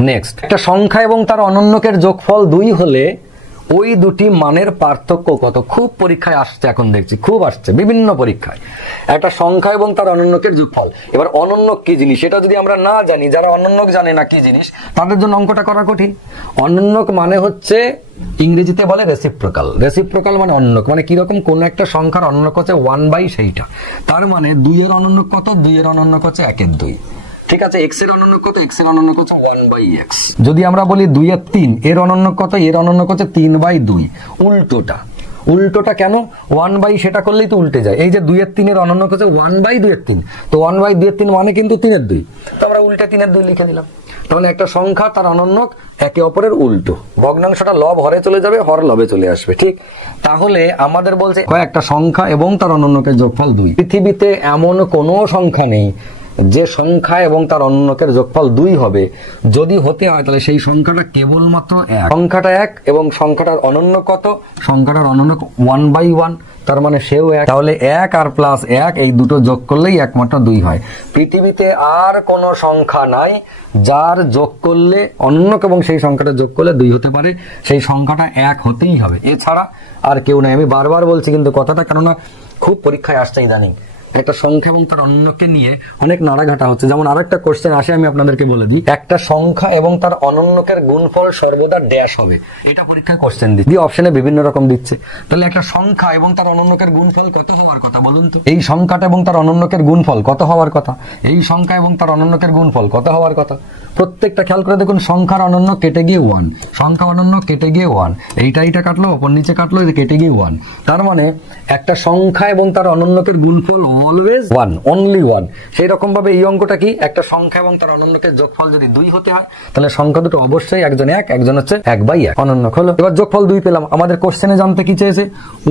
Next, একটা সংখ্যা এবং তার অনন্যকের যোগফল 2 হলে ওই দুটি মানের পার্থক্য কত? খুব পরীক্ষায় আসছে, এখন দেখছি খুব আসছে বিভিন্ন পরীক্ষায়। একটা সংখ্যা এবং তার অনন্যকের যোগফল। এবার অনন্যক কি জিনিস সেটা যদি আমরা না জানি, যারা অনন্যক জানে না কি জিনিস, তাদের জন্য অঙ্কটা করা কঠিন। অনন্যক মানে হচ্ছে ইংরেজিতে বলে রেসিপ্রোকাল। রেসিপ্রোকাল মানে অনন্যক, মানে কিরকম, কোন একটা সংখ্যার অনন্যক হচ্ছে 1/, সেইটা। তার মানে 2 এর অনন্যক কত? 2 এর অনন্যক হচ্ছে 1/2। ঠিক আছে, x এর অনন্যক কত? x এর অনন্যক হচ্ছে 1/x। যদি আমরা বলি 2 এর 3, এর অনন্যক কত? এর অনন্যক হচ্ছে 3/2। উল্টোটা কেন? 1/, সেটা করলেই তো উল্টে যায়। এই যে 2 এর 3 এর অনন্যক হচ্ছে 1/2 এর 3, তো 1/2 এর 3 মানে কিন্তু 3 এর 2, তো আমরা উল্টে 3 এর 2 লিখে দিলাম। তাহলে একটা সংখ্যা তার অনন্যক একে অপরের উল্টো, ভগ্নাংশটা লব হরে চলে যাবে, হর লবে চলে আসবে। ঠিক, তাহলে আমাদের বলছে একটা সংখ্যা এবং তার অনন্যকের যোগফল 2। পৃথিবীতে এমন কোনো সংখ্যা নেই যে সংখ্যা এবং তার অনন্যকের যোগফল 2 হবে। যদি হতে হয় তাহলে সেই সংখ্যাটা কেবলমাত্র 1। সংখ্যাটা 1 এবং সংখ্যাটার অনন্য কত? সংখ্যাটার অনন্যক 1/1, তার মানে সেও 1। তাহলে 1 আর প্লাস 1 এই দুটো যোগ করলেই একমাত্র 2 হয়। পৃথিবীতে আর কোনো সংখ্যা নাই যার যোগ করলে, অনন্যক এবং সেই সংখ্যাটা যোগ করলে 2 হতে পারে। সেই সংখ্যাটা 1 হতেই হবে, এছাড়া আর কেউ নাই। আমি বারবার বলছি কিন্তু কথাটা, কেননা খুব পরীক্ষায় আসছে ইদানিং। একটা সংখ্যা এবং তার অনন্যকে নিয়ে অনেক নাড়াঘাটা হচ্ছে। যেমন আরেকটা কোশ্চেন আসে, আমি আপনাদেরকে বলে দিই, একটা সংখ্যা এবং তার অনন্যকের গুণফল সর্বদা ড্যাশ হবে। এটা পরীক্ষায় কোশ্চেন দিচ্ছে, অপশনে বিভিন্ন রকম দিচ্ছে। তাহলে একটা সংখ্যা এবং তার অনন্যকের গুণফল কত হওয়ার কথা বলুন তো? এই সংখ্যাটা এবং তার অনন্যকের গুণফল কত হওয়ার কথা? এই সংখ্যা এবং তার অনন্যকের গুণফল কত হওয়ার কথা? প্রত্যেকটা খেয়াল করে দেখুন, সংখ্যার অনন্য কেটে গিয়ে 1, সংখ্যা অনন্য কেটে গিয়ে 1, এইটা কাটলো, ওপর নিচে কাটলো, কেটে গিয়ে 1। তার মানে একটা সংখ্যা এবং তার অনন্যকের গুণফল অলওয়েজ 1, অনলি 1। সেই রকম ভাবে এই অঙ্কটা কি, একটা সংখ্যা এবং তার অনন্যকের যোগফল যদি 2 হতে হয়, তাহলে সংখ্যা দুটো অবশ্যই একজন 1, একজন হচ্ছে 1/1। অনন্যক হলো। এবার যোগফল 2 পেলাম। আমাদের কোশ্চেনে জানতে কি চেয়েছে?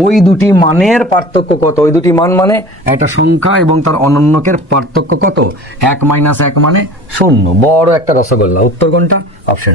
ওই দুটি মানের পার্থক্য কত? ওই দুটি মান মানে একটা সংখ্যা এবং তার অনন্যকের পার্থক্য কত? 1 - 1 মানে 0। বড় একটা রসগোল্লা। উত্তর কোনটা? অপশন